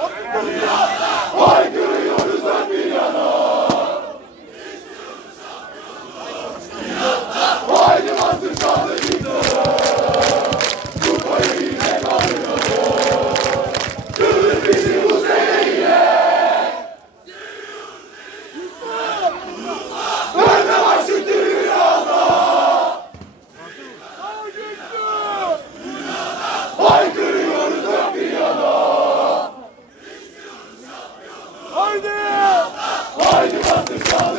어? Haydi! Haydi Batıkan!